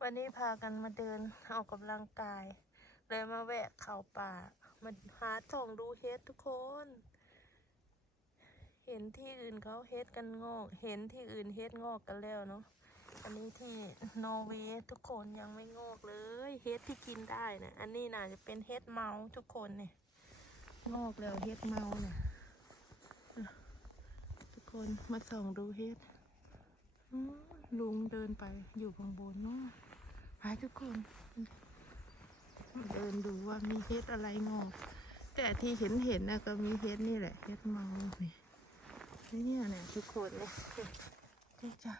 วันนี้พากันมาเดินออกกำลังกาย เลยมาแวะเขาป่ามาหาส่องดูเฮ็ดทุกคน เห็นที่อื่นเขาเฮ็ดกันงอก เห็นที่อื่นเฮ็ดงอกกันแล้วเนาะอันนี้ที่นอร์เวย์ทุกคนยังไม่งอกเลยเฮ็ดที่กินได้นะอันนี้น่าจะเป็นเฮ็ดเมาทุกคนเนี่ยงอกแล้วเฮ็ดเมาเนี่ยทุกคนมาส่องดูเฮ็ด ลุงเดินไปอยู่ข้างบนเนาะไปทุกคน เดินดูว่ามีเฮ็ดอะไรงอกแต่ที่เห็นเห็นนะก็มีเฮ็ดนี่แหละเฮ็ดเมานี่นี่เนี่ยนี่ยทุกคนเลยนี่จ้ะ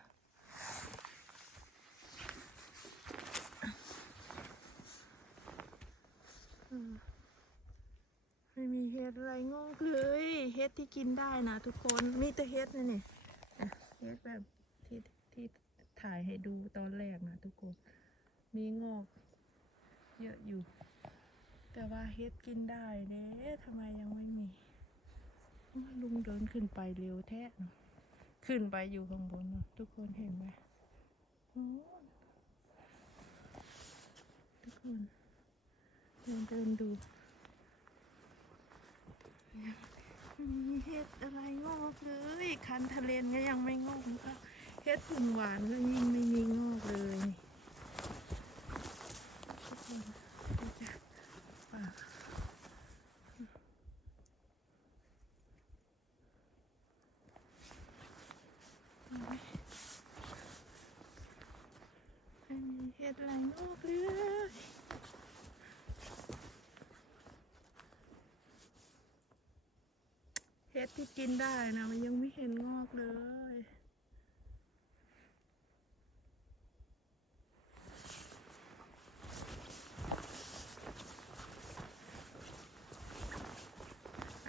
ไม่มีเฮ็ดอะไรงอกเลย เฮ็ดที่กินได้นะทุกคน มีแต่เฮ็ดนี่นี่เฮ็ดแบบ ที่ถ่ายให้ดูตอนแรกนะทุกคน มีงอก เยอะอยู่ แต่ว่าเฮ็ดกินได้เด้ทำไมยังไม่มี ลุงเดินขึ้นไปเร็วแท้เนอะขึ้นไปอยู่ข้างบนเนอะทุกคนเห็นไหมทุกคนเดินเดินดูมีเห็ดอะไรงอกเลย คันทะเลนก็ยังไม่งอกอะ ห็ดผึ่งหวานก็ยิ่งไม่มีงอกเลยไม่มีเห็ดอะไรงอกเลยเห็ดที่กินได้นะมันยังไม่เห็นงอกเลย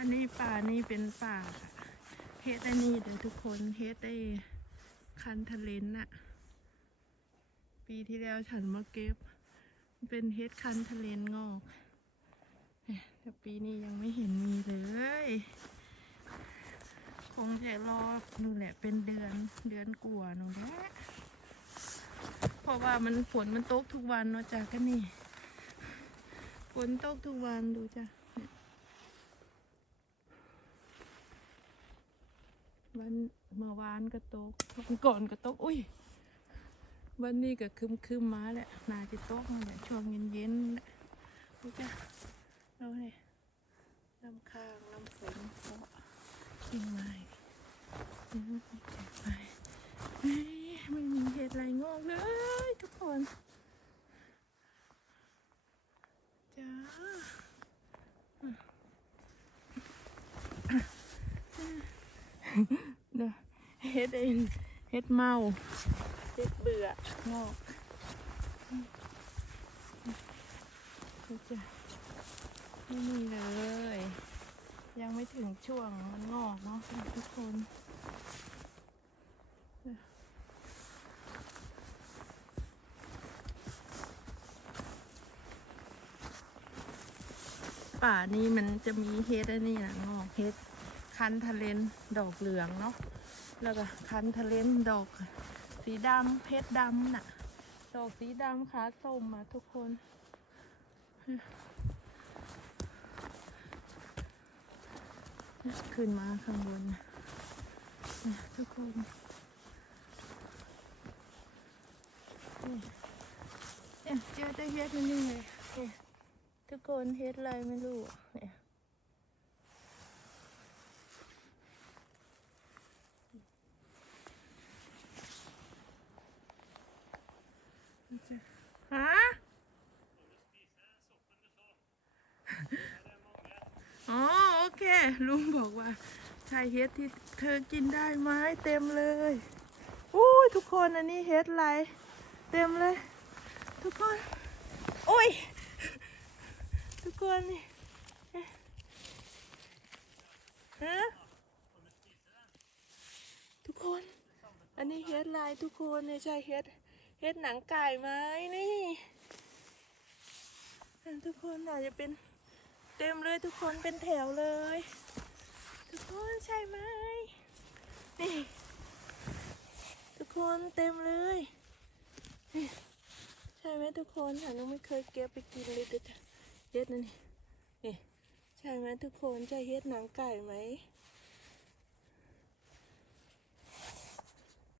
นนี้ป่านี่เป็นป่าค่ะเฮ็ดอันนี้เดี๋ยวทุกคนเฮ็ดไอ้คันทะเลนน่ะปีที่แล้วฉันมาเก็บ เป็นเฮ็ดคันทะเลนงอกแต่ปีนี้ยังไม่เห็นมีเลย คงจะรอนู่นแหละเป็นเดือนเดือนกว่าหนูแหละเพราะว่ามันฝนมันตกทุกวันเนาะจ้ะก็นี่ฝนตกทุกวันดูจ้ะเนี่ยวันเมื่อวานก็ตกวันก่อนก็ตก อุ้ย วันนี้ก็คึมคึมมาแหละนาจะตกมาแหละช่วงเย็นๆแหละดูจ้ะเราเนี่ยลำข้างลำฝนเพราะกิ่งไม้กิ่งไม้เฮ้ยไม่มีเห็ดอะไรงอกเลยทุกคนจ้า เด้อเห็ดเองเห็ดเมาเห็ดเบื่องอกจะไม่มีเลย ยังไม่ถึงช่วงมันงอกเนาะทุกคนป่านี้มันจะมีเฮ็ดอันนี้นะงอกเฮ็ดคันทะเลนดอกเหลืองเนาะ แล้วก็คันทะเลนดอก สีดำเพชรดำน่ะ ดอกสีดำขาส้มมาทุกคน ขึ้นมาข้างบนนะทุกคนเนี่ยเจอแต่เฮ็ดมันนี่เลยเนี่ยทุกคนเฮ็ดอะไรไม่รู้อะเนี่ย ฮะอ๋อโอเค ลุงบอกว่าใช่เฮ็ดที่เธอกินได้ไหมเต็มเลยอุ้ยทุกคนอันนี้เฮ็ดไรเต็มเลย ทุกคนโอ้ยทุกคนนี่ฮะทุกคน อันนี้เฮ็ดลายทุกคนเนี่ยใช่เฮ็ด เฮ็ดหนังไก่ไหมนี่ทุกคนอาจจะเป็นเต็มเลยทุกคนเป็นแถวเลย ทุกคนใช่ไหมนี่ทุกคนเต็มเลยนี่ไหมทุกคนฉันยังไม่เคยเก็บไปกินเลยแต่เฮ็ดนั่นนี่นี่ใช่ไหมทุกคนใช่เฮ็ดหนังไก่ไหม